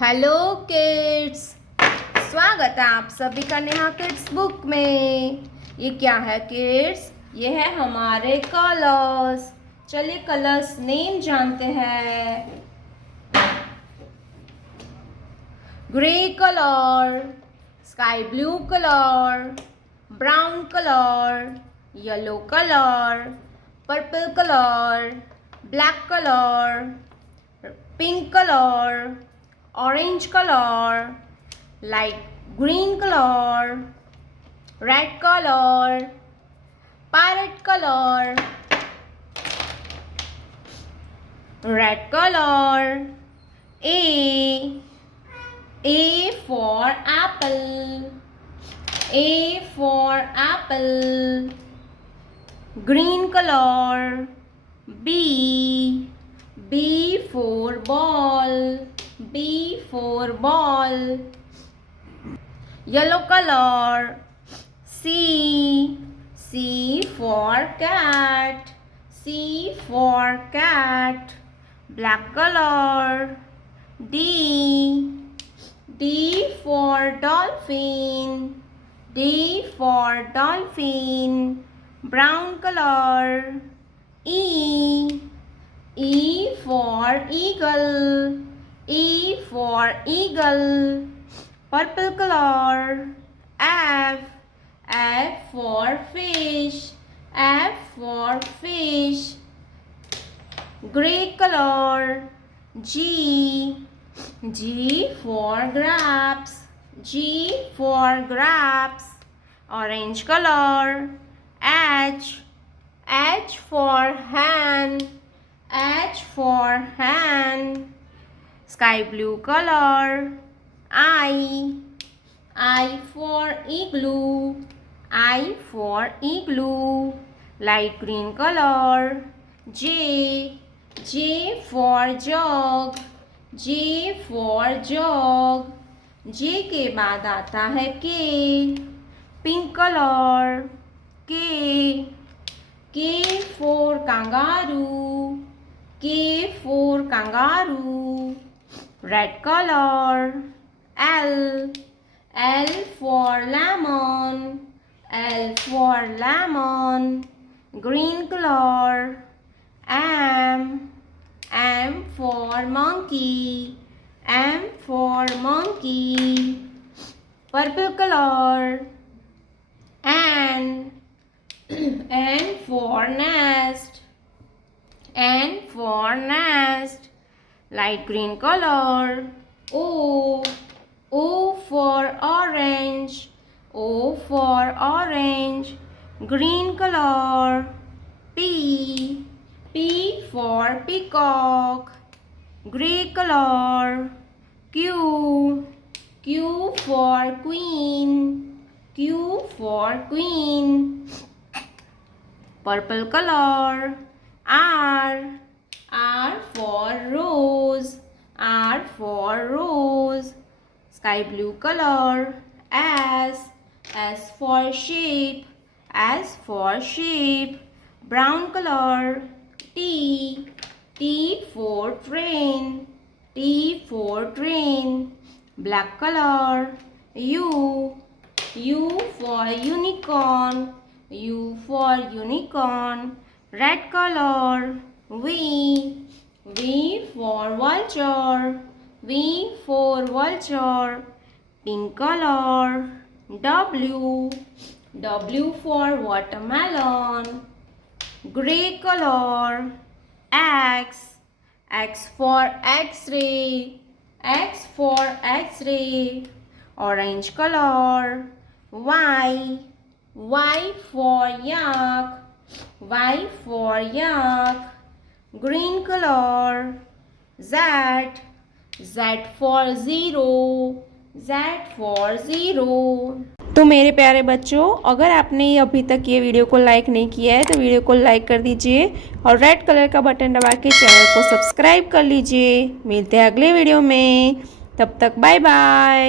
Hello kids, स्वागत है आप सभी का नेहा किड्स बुक में। ये क्या है किड्स? ये है हमारे कलर्स। चलिए कलर्स नेम जानते हैं। Grey colour, sky blue colour, brown colour, yellow colour, purple colour, black colour, pink colour, orange color, light green color, red color, parrot color, red color, A for apple, A for apple, green color, B for ball, B for ball, yellow color, C for cat, C for cat, black color, D for dolphin, D for dolphin, brown color, E for eagle, E for eagle, purple color, F for fish, F for fish, gray color, G for grapes, G for grapes, orange color, H for hen, H for hen, sky blue color, I for igloo, I for igloo, light green color, J for jog, J for jog, J के बाद आता है K, pink color, K for kangaroo, K for kangaroo, red color, L for lemon, L for lemon, green color, M for monkey, M for monkey, purple color, N for nest, N for nest, light green color, O for orange, O for orange, green color, P for peacock, gray color, Q for queen, Q for queen, purple color, R for rose, R for rose, sky blue color, S for sheep, S for sheep, brown color, T for train, T for train, black color, U for unicorn, U for unicorn, red color, V for vulture, V for vulture, pink color, W for watermelon, gray color, X for X-ray, X for X-ray, orange color, Y for yak, Y for yak, green color, Z for zero, Z for zero। तो मेरे प्यारे बच्चों, अगर आपने अभी तक ये video को लाइक नहीं किया है तो वीडियो को लाइक कर दीजिए और रेड कलर का बटन दबा के चैनल को सब्सक्राइब कर लीजिए। मिलते हैं अगले वीडियो में, तब तक बाय बाय।